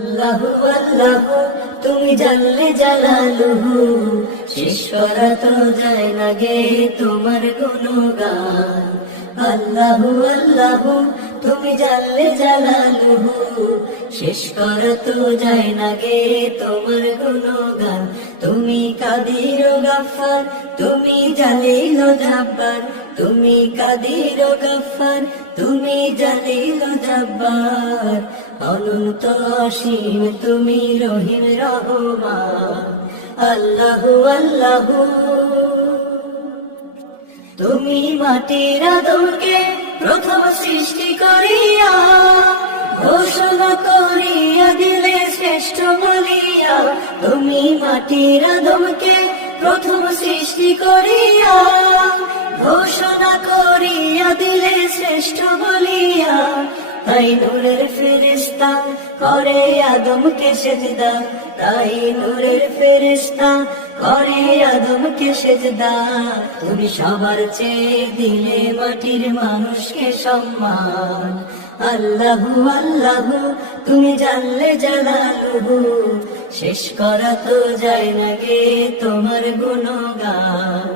আল্লাহু আল্লাহু তুমি জানলে জালালুহু, শেষ করা তো যায় না গে তোমার গুণগান। আল্লাহু আল্লাহু তুমি জানলে জালালুহু, শেষ করা তো যায় না গে তোমার গুণগান। তুমি কাদির ও গাফফার, তুমি জালিল ও জাব্বার, তুমি কাদির ও গাফফার, তুমি জালিল ও জাব্বার। অনন্ত অসীম তুমি রহিম রহমান। আল্লাহু আল্লাহু তুমি মাটির আদমকে প্রথম সৃষ্টি করিয়া, ঘোষণা করিয়া দিলে শ্রেষ্ঠ বলিয়া। তুমি মাটির আদমকে প্রথম সৃষ্টি করিয়া, ঘোষণা করিয়া দিলে শ্রেষ্ঠ বলিয়া। তাই নূরের ফেরেশতা করে আদমকে সেজদা, তাই নূরের ফেরেশতা করে আদমকে সেজদা। তুমি সবার চেয়ে দিলে মাটির মানুষকে সম্মান। আল্লাহু আল্লাহু তুমি জানলে জালালুহু, শেষ করা তো যায় না গে তোমার গুণগান।